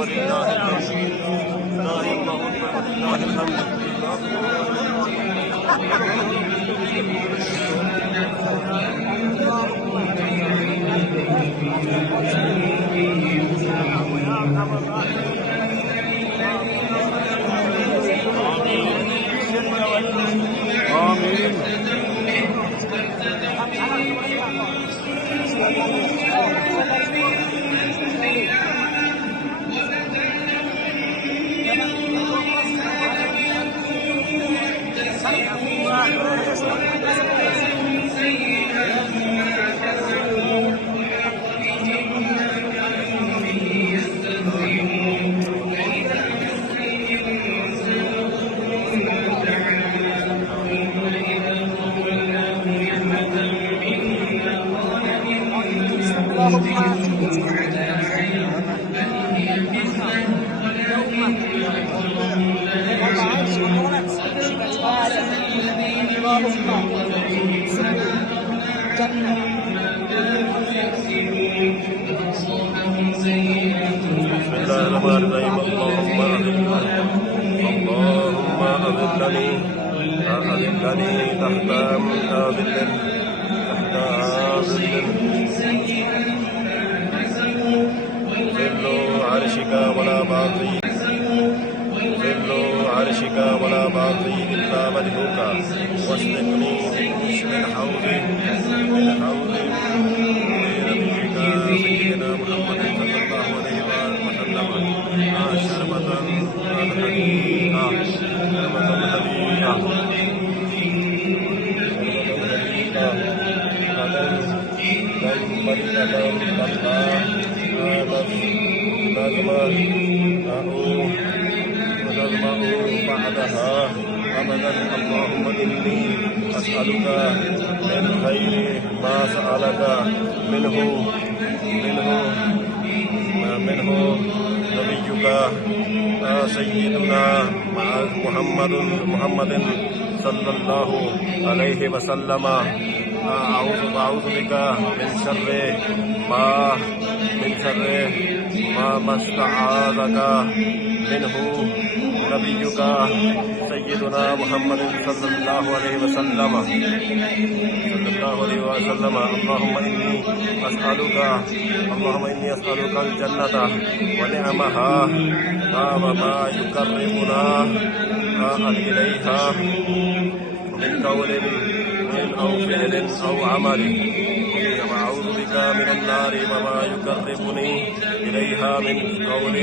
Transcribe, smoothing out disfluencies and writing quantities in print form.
ولله الحمد لله الله أكبر ولله الحمد. آمين. أذلني تحت ظل عرشك ولا باقي ظل عرشك ولا باقي إلا مدحوك واسقني من حوض نبيك سيدنا محمد صلى الله عليه وسلم شربة هنيئة ونظمأ بعدها أبدا. اللهم إني أسألك من خير ما سألك منه نبيك سيدنا محمد صلى الله عليه وسلم. أعوذ بك من شر ما استعاذك منه نبيك سيدنا محمد صلى الله عليه وسلم. اللهم إني أسألك الجنة ونعمها وما يقربنا إليها من قول أو فعل أو عمل. وأعوذ بك من النار وما يقربني إليها من قول